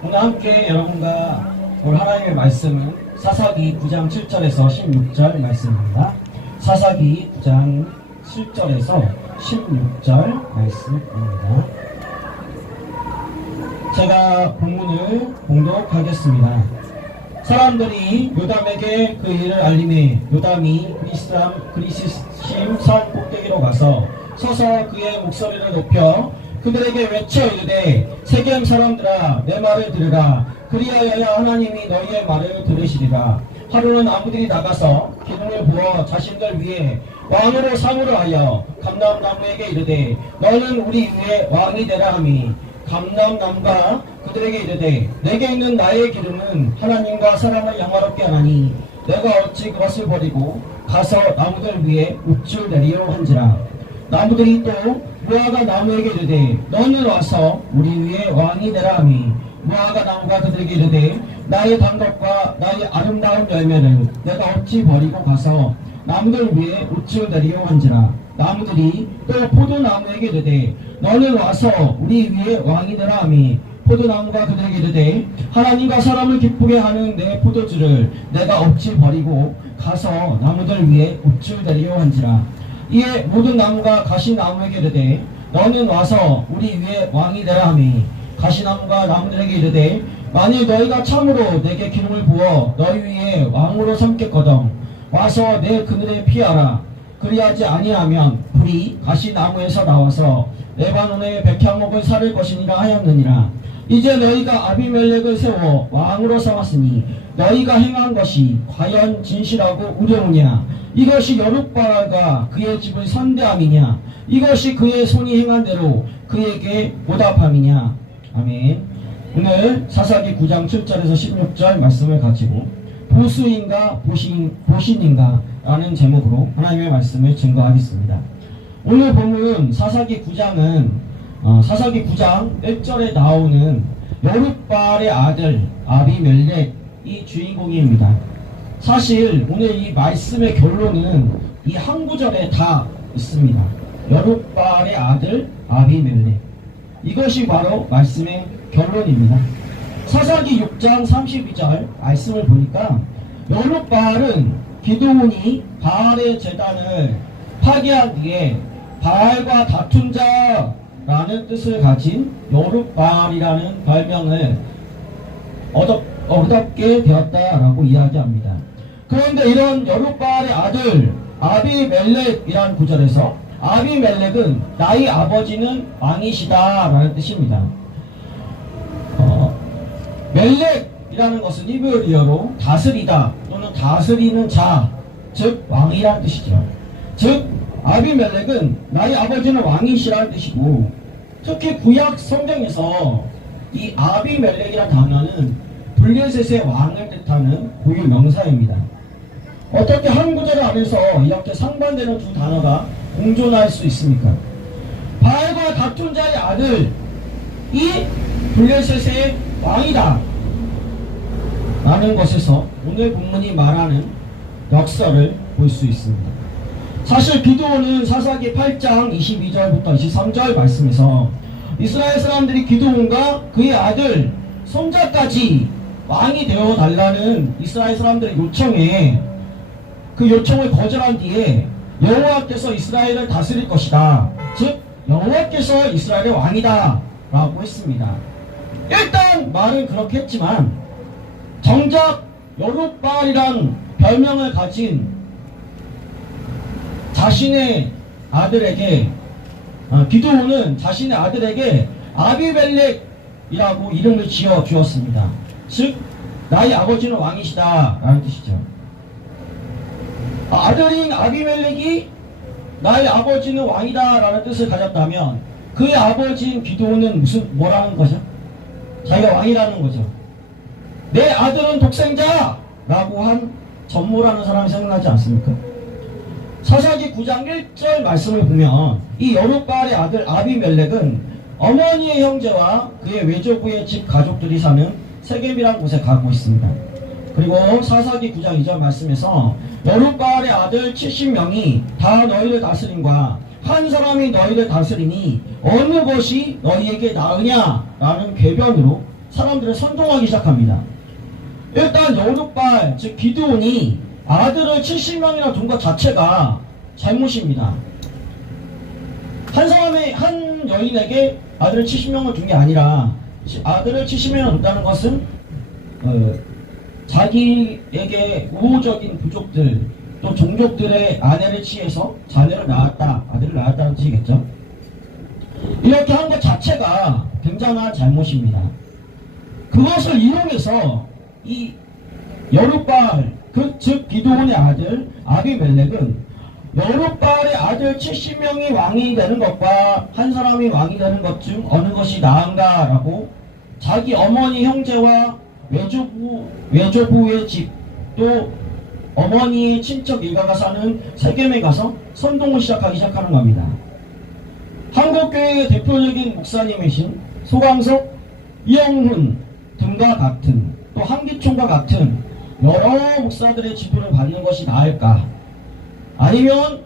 오늘 함께 여러분과 볼 하나님의 말씀은 사사기 9장 7절에서 16절 말씀입니다. 사사기 9장 7절에서 16절 말씀입니다. 제가 본문을 봉독하겠습니다. 사람들이 요담에게 그 일을 알림해 요담이 그리시심 산 꼭대기로 가서 서서 그의 목소리를 높여 그들에게 외쳐 이르되 세겜 사람들아 내 말을 들으라. 그리하여야 하나님이 너희의 말을 들으시리라. 하루는 아무들이 나가서 기름을 부어 자신들 위에 왕으로 상으로 하여 감람나무에게 이르되 너는 우리 위에 왕이 되라 하니 감람나무가 그들에게 이르되 내게 있는 나의 기름은 하나님과 사람을 영화롭게 하나니 내가 어찌 그것을 버리고 가서 나무들 위에 옥줄 내리려 한지라. 나무들이 또 무화과 나무에게 이르되 너는 와서 우리 위에 왕이 되라 하니 무화과 나무가 그들에게 이르되 나의 단것과 나의 아름다운 열매를 내가 어찌 버리고 가서 나무들 위에 옥줄 내리려 한지라. 나무들이 또 포도나무에게 이르되 너는 와서 우리 위에 왕이 되라 하니 포도나무가 그들에게 이르되 하나님과 사람을 기쁘게 하는 내 포도주를 내가 어찌 버리고 가서 나무들 위에 옥줄 내리려 한지라. 이에 모든 나무가 가시나무에게 이르되 너는 와서 우리 위에 왕이 되라 하니 가시나무가 나무들에게 이르되 만일 너희가 참으로 내게 기름을 부어 너희 위에 왕으로 삼겠거든 와서 내 그늘에 피하라. 그리하지 아니하면 불이 가시나무에서 나와서 레바논의 백향목을 사를 것이니라 하였느니라. 이제 너희가 아비멜렉을 세워 왕으로 삼았으니 너희가 행한 것이 과연 진실하고 의로우냐? 이것이 여룻바알과 그의 집을 선대함이냐? 이것이 그의 손이 행한 대로 그에게 보답함이냐? 아멘. 오늘 사사기 9장 7절에서 16절 말씀을 가지고 보수인가 보신인가 라는 제목으로 하나님의 말씀을 증거하겠습니다. 오늘 본문 사사기 9장은 사사기 9장 1절에 나오는 여룻바알의 아들 아비멜렉이 주인공입니다. 사실 오늘 이 말씀의 결론은 이 한 구절에 다 있습니다. 여룻바알의 아들 아비멜렉, 이것이 바로 말씀의 결론입니다. 사사기 6장 32절 말씀을 보니까 여룻바알은 기드온이 바알의 제단을 파괴한 뒤에 바알과 다툰 자라는 뜻을 가진 여룻바알이라는 별명을 얻게 되었다라고 이야기합니다. 그런데 이런 여룻바알의 아들 아비멜렉이라는 구절에서 아비멜렉은 나의 아버지는 왕이시다 라는 뜻입니다. 멜렉이라는 것은 히브리어로 다스리다 또는 다스리는 자, 즉 왕이라는 뜻이죠. 즉 아비멜렉은 나의 아버지는 왕이시라는 뜻이고, 특히 구약 성경에서 이 아비멜렉이라는 단어는 블레셋의 왕을 뜻하는 고유 명사입니다. 어떻게 한 구절 안에서 이렇게 상반되는 두 단어가 공존할 수 있습니까? 바알과 다툰 자의 아들, 이 블레셋의 왕이다 라는 것에서 오늘 본문이 말하는 역설을 볼 수 있습니다. 사실 기드온은 사사기 8장 22절부터 23절 말씀에서 이스라엘 사람들이 기드온과 그의 아들 손자까지 왕이 되어 달라는 이스라엘 사람들의 요청에 그 요청을 거절한 뒤에 여호와께서 이스라엘을 다스릴 것이다, 즉 여호와께서 이스라엘의 왕이다 라고 했습니다. 일단 말은 그렇게 했지만 정작 여룻바알이란 별명을 가진 자신의 아들에게 기드온은 자신의 아들에게 아비멜렉이라고 이름을 지어 주었습니다. 즉 나의 아버지는 왕이시다 라는 뜻이죠. 아들인 아비멜렉이 나의 아버지는 왕이다 라는 뜻을 가졌다면 그의 아버지인 기드온은 뭐라는 거죠? 자기가 왕이라는 거죠. 내 아들은 독생자라고 한 전모라는 사람이 생각나지 않습니까? 사사기 9장 1절 말씀을 보면 이 여룻바알의 아들 아비멜렉은 어머니의 형제와 그의 외조부의 집 가족들이 사는 세겜이라는 곳에 가고 있습니다. 그리고 사사기 9장 2절 말씀에서 여룻바알의 아들 70명이 다 너희를 다스림과 한 사람이 너희를 다스리니 어느 것이 너희에게 나으냐 라는 궤변으로 사람들을 선동하기 시작합니다. 일단 여룻발, 즉 기드온이 아들을 70명이나 둔 것 자체가 잘못입니다. 한 여인에게 아들을 70명을 둔 게 아니라 아들을 70명을 둔다는 것은 자기에게 우호적인 부족들 또 종족들의 아내를 취해서 자녀를 낳았다, 아들을 낳았다는 뜻이겠죠. 이렇게 한 것 자체가 굉장한 잘못입니다. 그것을 이용해서 이 여룻발, 즉 기드온의 아들 아비멜렉은 여룻발의 아들 70명이 왕이 되는 것과 한 사람이 왕이 되는 것 중 어느 것이 나은가라고 자기 어머니 형제와 외조부의 집, 또 어머니의 친척 일가가 사는 세겜에 가서 선동을 시작하는 겁니다. 한국교회의 대표적인 목사님이신 소강석, 이영훈 등과 같은, 또 한기총과 같은 여러 목사들의 지도를 받는 것이 나을까? 아니면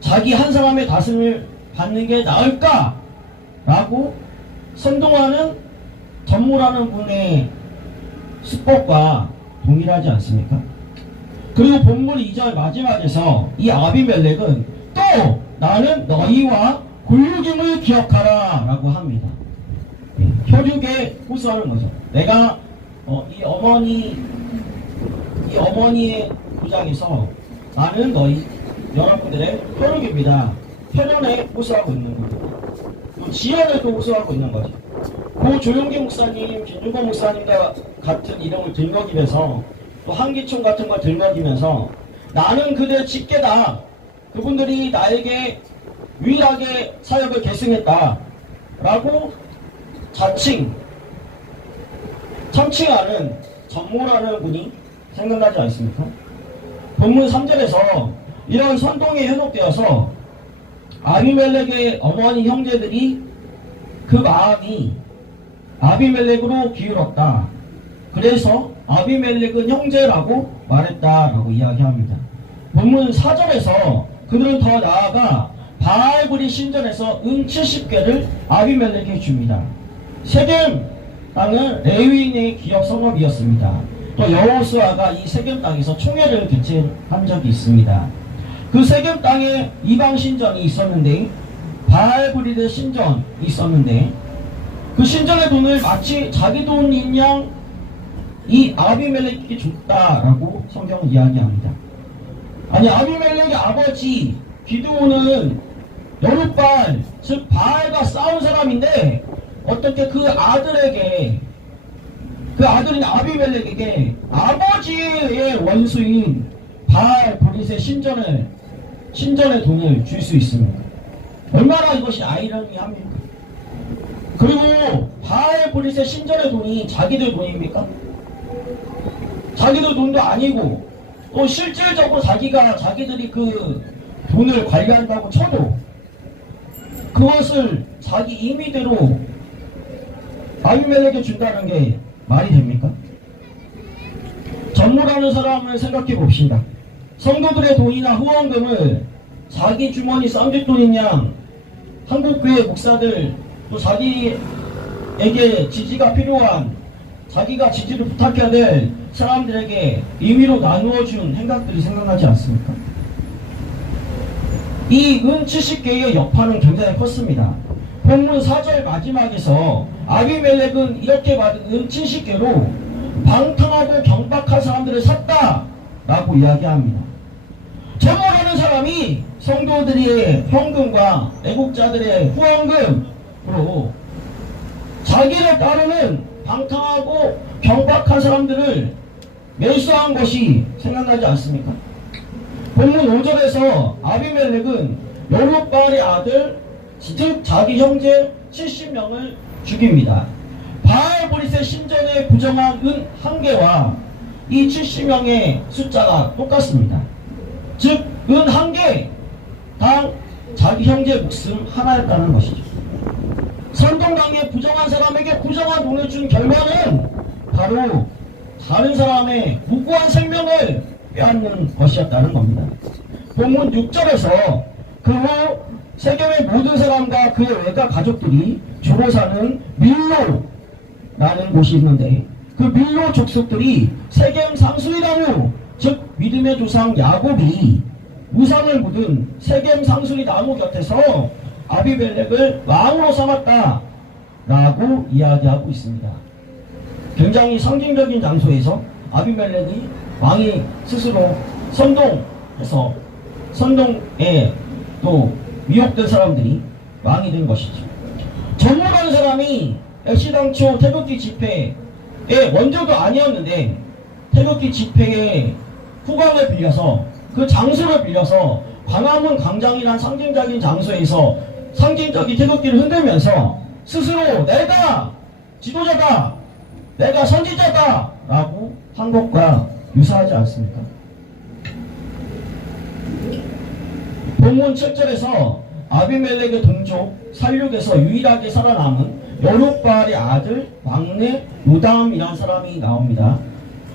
자기 한 사람의 다스림을 받는 게 나을까? 라고 선동하는 전무라는 분의 수법과 동일하지 않습니까? 그리고 본문 2절 마지막에서 이 아비멜렉은 또 나는 너희와 골육임을 기억하라 라고 합니다. 혈육에 호소하는 거죠. 내가 이 어머니의 부장에서 나는 너희 여러분들의 혈육입니다. 혈연에 호소하고 있는 겁니다. 지연에도 호소하고 있는 거죠. 조용기 목사님, 김준범 목사님과 같은 이름을 들먹이면서 또 한기총 같은 걸 들먹이면서 나는 그들 직계다. 그분들이 나에게 유일하게 사역을 계승했다. 라고 참칭하는 전무라는 분이 생각나지 않습니까? 본문 3절에서 이런 선동에 현혹되어서 아비멜렉의 어머니 형제들이 그 마음이 아비멜렉으로 기울었다. 그래서 아비멜렉은 형제라고 말했다라고 이야기합니다. 본문 4절에서 그들은 더 나아가 바알브리 신전에서 은 70개를 아비멜렉에게 줍니다. 세겜 땅은 레위인의 기업 성읍이었습니다. 또 여호수아가 이 세겜 땅에서 총회를 개최한 적이 있습니다. 그 세겜 땅에 이방 신전이 있었는데 바알브리드 신전이 있었는데 그 신전의 돈을 마치 자기 돈인 양 이 아비멜렉에게 줬다라고 성경은 이야기합니다. 아니 아비멜렉의 아버지 기드온은 여룻발 즉 바알과 싸운 사람인데 어떻게 그 아들인 아비멜렉에게 아버지의 원수인 바알브릿의 신전의 돈을 줄 수 있습니까? 얼마나 이것이 아이러니합니까? 그리고 바알브릿의 신전의 돈이 자기들 돈입니까? 자기들 돈도 아니고 또 실질적으로 자기들이 그 돈을 관리한다고 쳐도 그것을 자기 임의대로 아비멜렉에게 준다는 게 말이 됩니까? 전무라는 사람을 생각해 봅시다. 성도들의 돈이나 후원금을 자기 주머니 쌈짓돈인 양 한국교회 목사들 또 자기에게 지지가 필요한 자기가 지지를 부탁해야 될 사람들에게 임의로 나누어준 행각들이 생각나지 않습니까? 이 은 70개의 여파는 굉장히 컸습니다. 본문 4절 마지막에서 아비멜렉은 이렇게 받은 은 70개로 방탕하고 경박한 사람들을 샀다 라고 이야기합니다. 전무라는 사람이 성도들의 현금과 애국자들의 후원금으로 자기를 따르는 방탕하고 경박한 사람들을 매수한 것이 생각나지 않습니까? 본문 5절에서 아비멜렉은 여룻발의 아들 즉 자기 형제 70명을 죽입니다. 바알브릿의 신전에 부정한 은 1개와 이 70명의 숫자가 똑같습니다. 즉 은 1개당 자기 형제 목숨 하나였다는 것이죠. 선동당에 부정한 사람에게 부정한 돈을 준 결과는 바로 다른 사람의 무고한 생명을 빼앗는 것이었다는 겁니다. 본문 6절에서 그 후 세겜의 모든 사람과 그의 외가 가족들이 주로 사는 밀로로 라는 곳이 있는데 그 밀로 족속들이 세겜 상수리 나무, 즉 믿음의 조상 야곱이 우상을 묻은 세겜 상수리 나무 곁에서 아비멜렉을 왕으로 삼았다 라고 이야기하고 있습니다. 굉장히 상징적인 장소에서 아비멜렉이 왕이 스스로 선동에 또 미혹된 사람들이 왕이 된 것이죠. 전무라는 사람이 애시당초 태극기 집회의 원조도 아니었는데 태극기 집회의 후광을 빌려서 그 장소를 빌려서 광화문 광장이란 상징적인 장소에서 상징적인 태극기를 흔들면서 스스로 내가 지도자다, 내가 선지자다 라고 한 것과 유사하지 않습니까? 본문 7절에서 아비멜렉의 동족 살육에서 유일하게 살아남은 여룹바알의 아들 막내 요담이라는 사람이 나옵니다.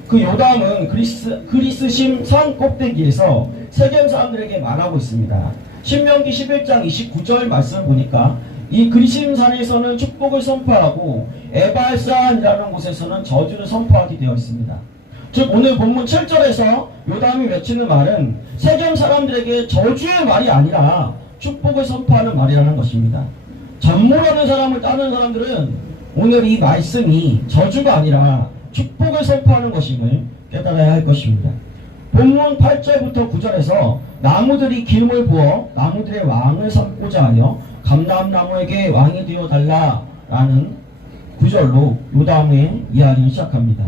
그 요담은 그리스심 산 꼭대기에서 세겜 사람들에게 말하고 있습니다. 신명기 11장 29절 말씀 보니까 이 그리심 산에서는 축복을 선포하고 에발산이라는 곳에서는 저주를 선포하게 되어 있습니다. 즉 오늘 본문 7절에서 요담이 외치는 말은 세겜 사람들에게 저주의 말이 아니라 축복을 선포하는 말이라는 것입니다. 전무라는 사람을 따르는 사람들은 오늘 이 말씀이 저주가 아니라 축복을 선포하는 것임을 깨달아야 할 것입니다. 본문 8절부터 9절에서 나무들이 기름을 부어 나무들의 왕을 삼고자 하여 감람나무에게 왕이 되어 달라라는 구절로 요담의 이야기를 시작합니다.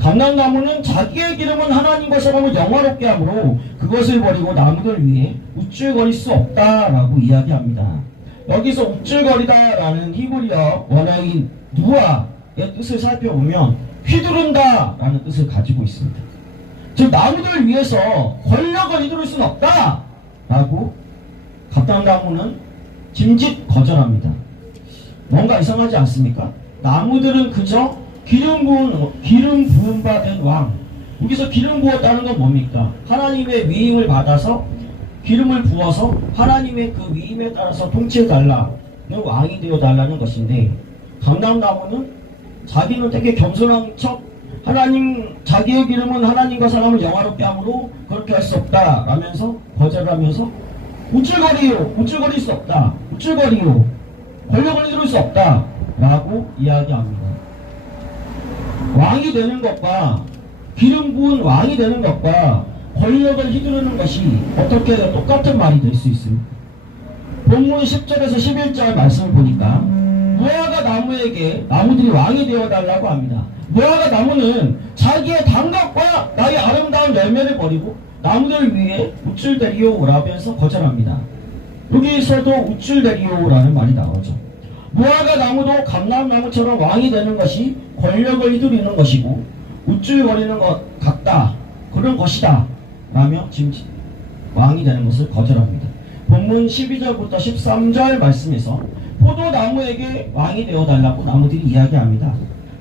감람나무는 자기의 기름은 하나님과 사람을 영화롭게 하므로 그것을 버리고 나무들 위에 우쭐거릴 수 없다라고 이야기합니다. 여기서 우쭐거리다라는 히브리어 원어인 누아의 뜻을 살펴보면 휘두른다라는 뜻을 가지고 있습니다. 즉 나무들을 위해서 권력을 휘두를 수는 없다라고 감람나무는 짐짓 거절합니다. 뭔가 이상하지 않습니까? 나무들은 그저 기름 부은 바 된 왕. 여기서 기름 부었다는 건 뭡니까? 하나님의 위임을 받아서 기름을 부어서 하나님의 그 위임에 따라서 통치해달라는 왕이 되어달라는 것인데 감람나무는 자기는 되게 겸손한 척 자기의 기름은 하나님과 사람을 영화롭게 함으로 그렇게 할 수 없다 라면서 거절하면서 우쭐거릴 수 없다, 우쭐거리요, 권력을 이룰 수 없다 라고 이야기합니다. 왕이 되는 것과 기름 부은 왕이 되는 것과 권력을 휘두르는 것이 어떻게 똑같은 말이 될 수 있습니까? 본문 10절에서 11절 말씀을 보니까 무화과 나무에게 나무들이 왕이 되어달라고 합니다. 무화과 나무는 자기의 단각과 나의 아름다운 열매를 버리고 나무들 위에 우쭐대리오 라면서 거절합니다. 여기서도 우쭐대리오라는 말이 나오죠. 무화과 나무도 감람나무처럼 왕이 되는 것이 권력을 휘두르는 것이고 우쭐거리는 것 같다, 그런 것이다 라며 지금 왕이 되는 것을 거절합니다. 본문 12절부터 13절 말씀에서 포도나무에게 왕이 되어달라고 나무들이 이야기합니다.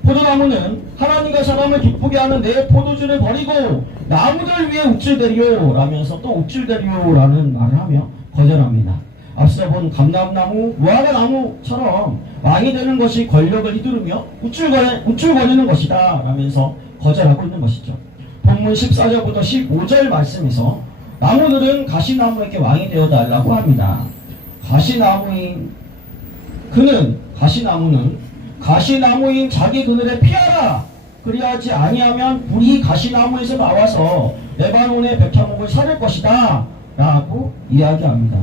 포도나무는 하나님과 사람을 기쁘게 하는 내 포도주를 버리고 나무들 위에 우쭐대리오 라면서 또 우쭐대리오 라는 말을 하며 거절합니다. 앞서 본 감람나무, 무화과 나무처럼 왕이 되는 것이 권력을 휘두르며 우쭐거리는 것이다 라면서 거절하고 있는 것이죠. 본문 14절부터 15절 말씀에서 나무들은 가시나무에게 왕이 되어달라고 합니다. 가시나무인 자기 그늘에 피하라. 그리하지 아니하면 불이 가시나무에서 나와서 레바논의 백향목을 사를 것이다 라고 이야기합니다.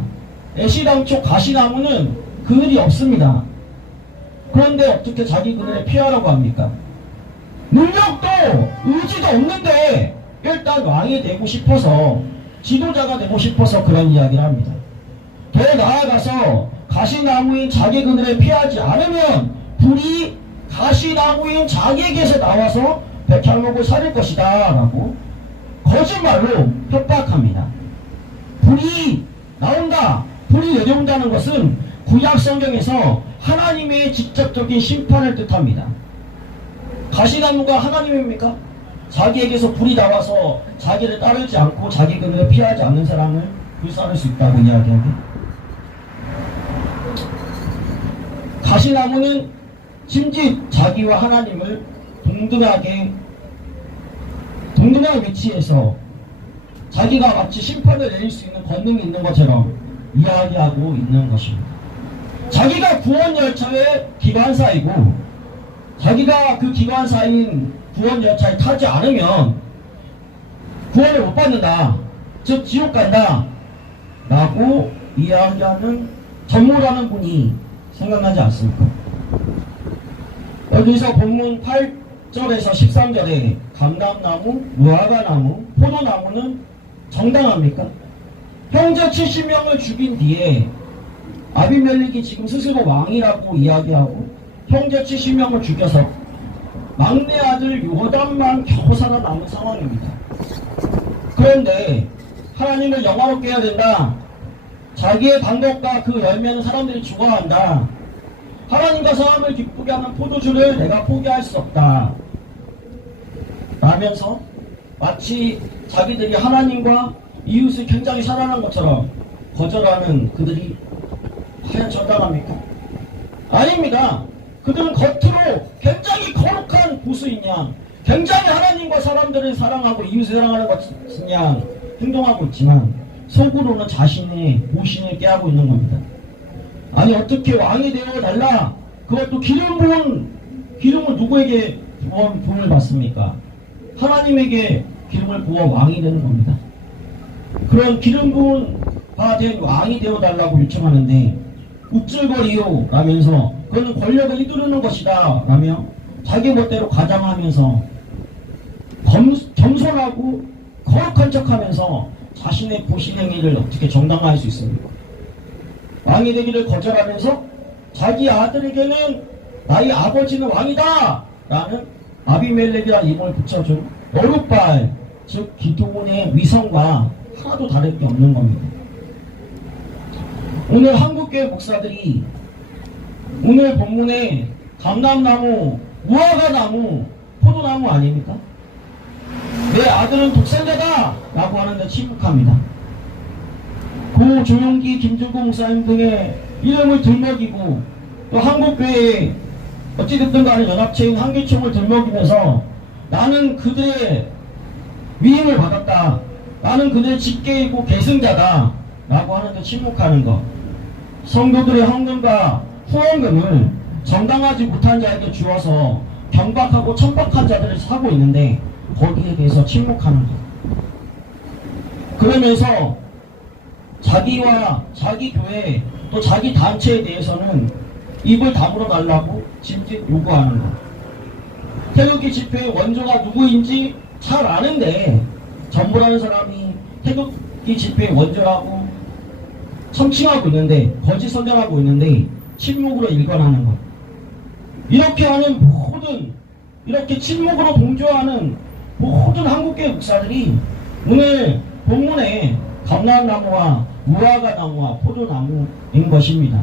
애시당초 가시나무는 그늘이 없습니다. 그런데 어떻게 자기 그늘에 피하라고 합니까? 능력도 의지도 없는데 일단 왕이 되고 싶어서, 지도자가 되고 싶어서 그런 이야기를 합니다. 더 나아가서 가시나무인 자기 그늘에 피하지 않으면 불이 가시나무인 자기에게서 나와서 백향목을 사릴 것이다 라고 거짓말로 협박합니다. 불이 나온다, 불이 내려온다는 것은 구약 성경에서 하나님의 직접적인 심판을 뜻합니다. 가시나무가 하나님입니까? 자기에게서 불이 나와서 자기를 따르지 않고 자기 그늘에 피하지 않는 사람을 불살을 수 있다고 이야기하게. 가시나무는 심지 자기와 하나님을 동등한 위치에서 자기가 마치 심판을 내릴 수 있는 권능이 있는 것처럼 이야기하고 있는 것입니다. 자기가 구원 열차의 기관사이고 자기가 그 기관사인 구원 열차에 타지 않으면 구원을 못 받는다, 즉 지옥 간다 라고 이야기하는 전무라는 분이 생각나지 않습니까? 여기서 본문 8절에서 13절에 감람나무, 무화과나무, 포도나무는 정당합니까? 형제 70명을 죽인 뒤에 아비멜렉이 지금 스스로 왕이라고 이야기하고 형제 70명을 죽여서 막내 아들 요담만 겨우 살아남은 상황입니다. 그런데 하나님을 영화롭게 해야 된다, 자기의 방법과 그 열매는 사람들이 좋아한다, 하나님과 사람을 기쁘게 하는 포도주를 내가 포기할 수 없다 라면서 마치 자기들이 하나님과 이웃을 굉장히 사랑하는 것처럼 거절하는 그들이 과연 정당합니까? 아닙니다. 그들은 겉으로 굉장히 거룩한 보수인 양, 굉장히 하나님과 사람들을 사랑하고 이웃을 사랑하는 것인 양 행동하고 있지만 속으로는 자신의 보신을 깨하고 있는 겁니다. 아니 어떻게 왕이 되어달라, 그것도 기름을 누구에게 부음을 받습니까? 하나님에게 기름을 부어 왕이 되는 겁니다. 그런 기름 부은 바된 왕이 되어달라고 요청하는데 우쭐거리요 라면서 그는 권력을 휘두르는 것이다 라며 자기 멋대로 가장하면서 겸손하고 거룩한 척하면서 자신의 보신 행위를 어떻게 정당화할 수 있습니까? 왕이 되기를 거절하면서 자기 아들에게는 나의 아버지는 왕이다 라는 아비멜렉이라는 이름을 붙여준 여룻발, 즉 기도원의 위성과 하나도 다를 게 없는 겁니다. 오늘 한국교회 목사들이 오늘 본문에 감람나무, 무화과나무, 포도나무 아닙니까? 내 아들은 독생자다 라고 하는데 침묵합니다. 고 조용기, 김준구 목사님 등의 이름을 들먹이고 또 한국교회에 어찌됐든 간에 연합체인 한계총을 들먹이면서 나는 그들의 위임을 받았다, 나는 그들의 직계이고 계승자다 라고 하는데 침묵하는 것, 성도들의 헌금과 후원금을 정당하지 못한 자에게 주어서 경박하고 천박한 자들을 사고 있는데 거기에 대해서 침묵하는 것, 그러면서 자기와 자기 교회 또 자기 단체에 대해서는 입을 다물어 달라고 짐짓 요구하는 것, 태극기 집회의 원조가 누구인지 잘 아는데 전부라는 사람이 태극기 집회의 원조라고 성칭하고 있는데, 거짓 선전하고 있는데 침묵으로 일관하는 것, 이렇게 하는 이렇게 침묵으로 동조하는 모든 한국교회 목사들이 오늘 본문에 감람나무와 무화과나무와 포도나무인 것입니다.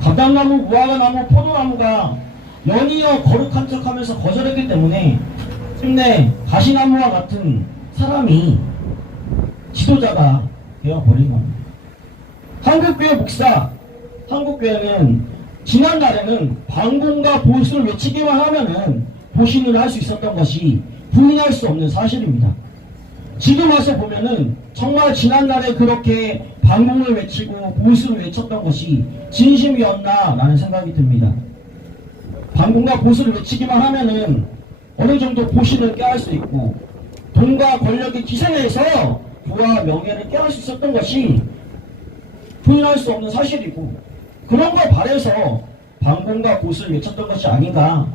감람나무, 무화과나무, 포도나무가 연이어 거룩한 척하면서 거절했기 때문에 끝내 가시나무와 같은 사람이 지도자가 되어버린 겁니다. 한국교회 목사, 한국교회는 지난날에는 방공과 보수를 외치기만 하면은 보신을 할 수 있었던 것이 부인할 수 없는 사실입니다. 지금 와서 보면은 정말 지난날에 그렇게 방공을 외치고 보수를 외쳤던 것이 진심이었나라는 생각이 듭니다. 방공과 보수를 외치기만 하면은 어느 정도 보신을 깨할 수 있고 돈과 권력의 기생에서 부와 명예를 깨할 수 있었던 것이 부인할 수 없는 사실이고, 그런 걸 바래서 방공과 보수를 외쳤던 것이 아닌가,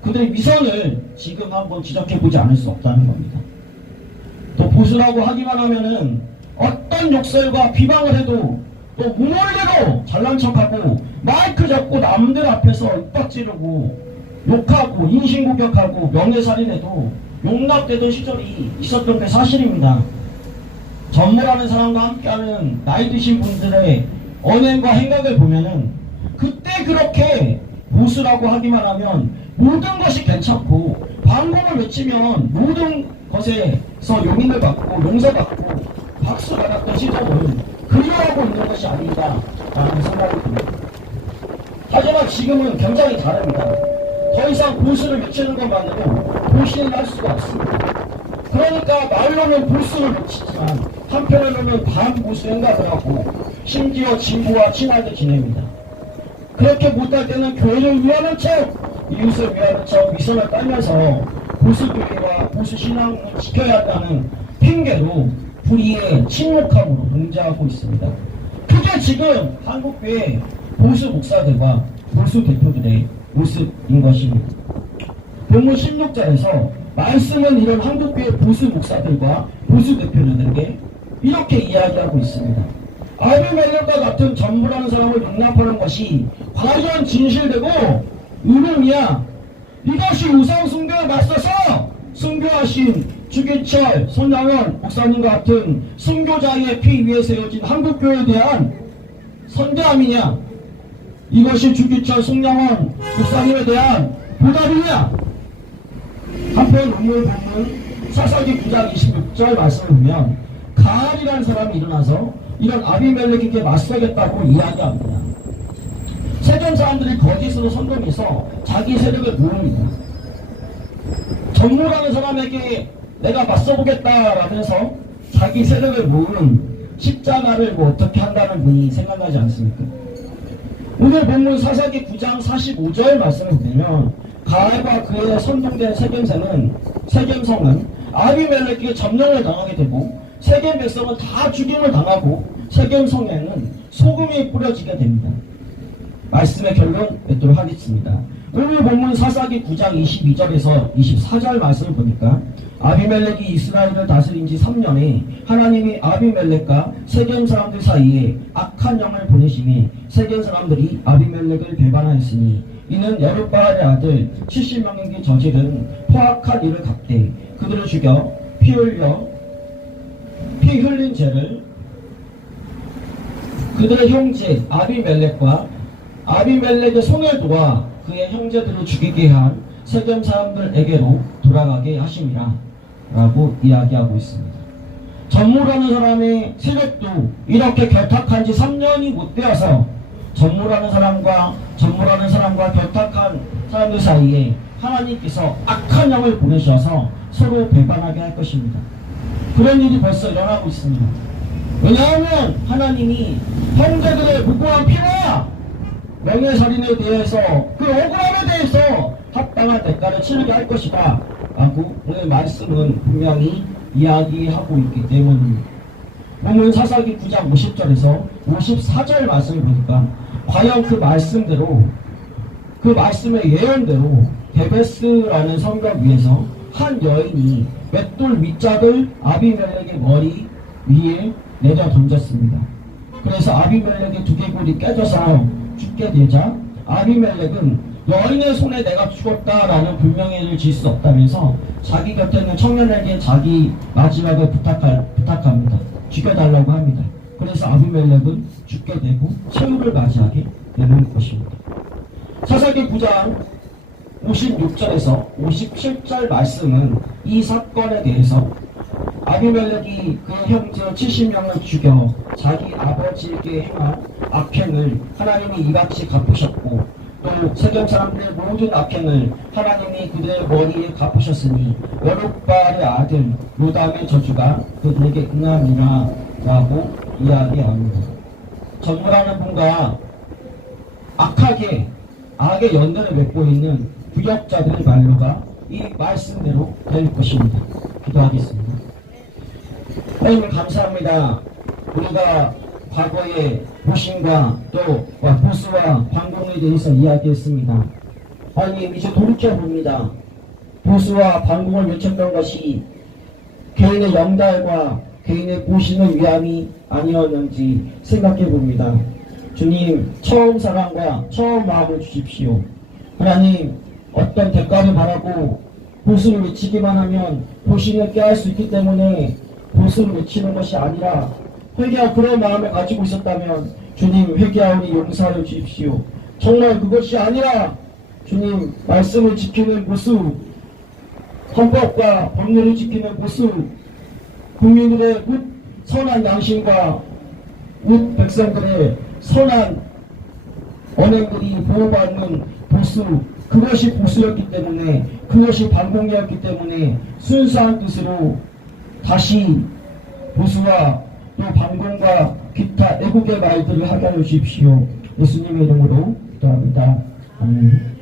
그들의 위선을 지금 한번 지적해보지 않을 수 없다는 겁니다. 또 보수라고 하기만 하면은 어떤 욕설과 비방을 해도 또 무몰래로 잘난 척하고 마이크 잡고 남들 앞에서 윽박지르고 욕하고 인신공격하고 명예살인해도 용납되던 시절이 있었던 게 사실입니다. 전무라는 사람과 함께하는 나이 드신 분들의 언행과 행각을 보면은 그때 그렇게 보수라고 하기만 하면 모든 것이 괜찮고 방공을 외치면 모든 것에서 용인을 받고 용서받고 박수 받았던 시절을 그리워하고 있는 것이 아닌가라는 생각이 듭니다. 하지만 지금은 굉장히 다릅니다. 더 이상 보수를 외치는 것만으로 보신을 할 수가 없습니다. 그러니까 말로는 보수를 외치지만 한편으로는 반보수 행각을 하고 심지어 진보와 친하게 지냅니다. 그렇게 못할 때는 교회를 위하는 척, 이웃을 위하는 척 위선을 깔면서 보수교회와 보수신앙을 지켜야 한다는 핑계로 불의의 침묵함으로 봉제하고 있습니다. 그게 지금 한국교회 보수 목사들과 보수 대표들의 모습인 것입니다. 본문 16절에서 말씀은 이런 한국교회 보수 목사들과 보수 대표들에게 이렇게 이야기하고 있습니다. 아비멜렉과 같은 전부라는 사람을 용납하는 것이 과연 진실되고 의로우냐? 이것이 우상 숭배에 맞서서 순교하신 주기철, 손양원 목사님과 같은 순교자의 피 위에 세워진 한국교회에 대한 선대함이냐? 이것이 주기철, 손양원 목사님에 대한 보답이냐? 한편 오늘 보면 사사기 9장 26절 말씀을 보면 가알이라는 사람이 일어나서 이런 아비멜렉에게 맞서겠다고 이야기합니다. 세겜 사람들이 거짓으로 선동해서 자기 세력을 모읍니다. 전무라는 사람에게 내가 맞서보겠다라면서 자기 세력을 모으는 십자가를 어떻게 한다는 분이 생각나지 않습니까? 오늘 본문 사사기 9장 45절 말씀을 보면 가알과 그의 선동된 세겜성은 아비멜렉에게 점령을 당하게 되고 세겜 백성은 다 죽임을 당하고 세겜성에는 소금이 뿌려지게 됩니다. 말씀의 결론 맺도록 하겠습니다. 오늘 본문 사사기 9장 22절에서 24절 말씀을 보니까 아비멜렉이 이스라엘을 다스린 지 3년에 하나님이 아비멜렉과 세겜 사람들 사이에 악한 영을 보내심에 세겜 사람들이 아비멜렉을 배반하였으니 이는 여룻바알의 아들 70명에게 저지른 포악한 일을 갚되 그들을 죽여 피 흘린 죄를 그들의 형제 아비멜렉과 아비멜렉의 손을 도와 그의 형제들을 죽이게 한 세겜 사람들에게로 돌아가게 하심이라 라고 이야기하고 있습니다. 전무라는 사람의 세력도 이렇게 결탁한 지 3년이 못 되어서 전무라는 사람과 결탁한 사람들 사이에 하나님께서 악한 영을 보내셔서 서로 배반하게 할 것입니다. 그런 일이 벌써 일어나고 있습니다. 왜냐하면 하나님이 형제들의 무고한 피와 명예살인에 대해서 그 억울함에 대해서 합당한 대가를 치르게 할 것이다 라고 오늘 말씀은 분명히 이야기하고 있기 때문입니다. 본문 사사기 9장 50절에서 54절 말씀을 보니까 과연 그 말씀대로 그 말씀의 예언대로 데베스라는 성벽 위에서 한 여인이 맷돌 밑짝을 아비멜렉의 머리 위에 내려 던졌습니다. 그래서 아비멜렉의 두개골이 깨져서 죽게 되자 아비멜렉은 여인의 손에 내가 죽었다라는 불명예를 질 수 없다면서 자기 곁에 있는 청년에게 자기 마지막을 부탁합니다. 죽여달라고 합니다. 그래서 아비멜렉은 죽게 되고 최후를 맞이하게 되는 것입니다. 사사기 9장 56절에서 57절 말씀은 이 사건에 대해서 아비멜렉이 그 형제 70명을 죽여 자기 아버지에게 행한 악행을 하나님이 이같이 갚으셨고 또 세겜 사람들의 모든 악행을 하나님이 그들의 머리에 갚으셨으니 여룻바알의 아들 요담의 저주가 그들에게 응함이라 라고 이야기합니다. 전무라는 분과 악의 연대를 맺고 있는 부역자들의 말로가 이 말씀대로 될 것입니다. 기도하겠습니다. 하나님 감사합니다. 우리가 과거의 보신과 또 보수와 반공에 대해서 이야기했습니다. 하나님 이제 돌이켜봅니다. 보수와 반공을 외쳤던 것이 개인의 영달과 개인의 보신을 위함이 아니었는지 생각해봅니다. 주님 처음 사랑과 처음 마음을 주십시오. 하나님 어떤 대가를 바라고 보수를 외치기만 하면 보신을 깨할 수 있기 때문에 보수를 외치는 것이 아니라 회개할 그런 마음을 가지고 있었다면 주님 회개하오니 용서하여 주십시오. 정말 그것이 아니라 주님 말씀을 지키는 모습, 헌법과 법률을 지키는 모습, 국민들의 선한 양심과 백성들의 선한 언행들이 보호받는 보수, 그것이 보수였기 때문에, 그것이 반공이었기 때문에 순수한 뜻으로 다시 보수와 또 반공과 기타 애국의 말들을 하게 하여 주십시오. 예수님의 이름으로 기도합니다. 아멘.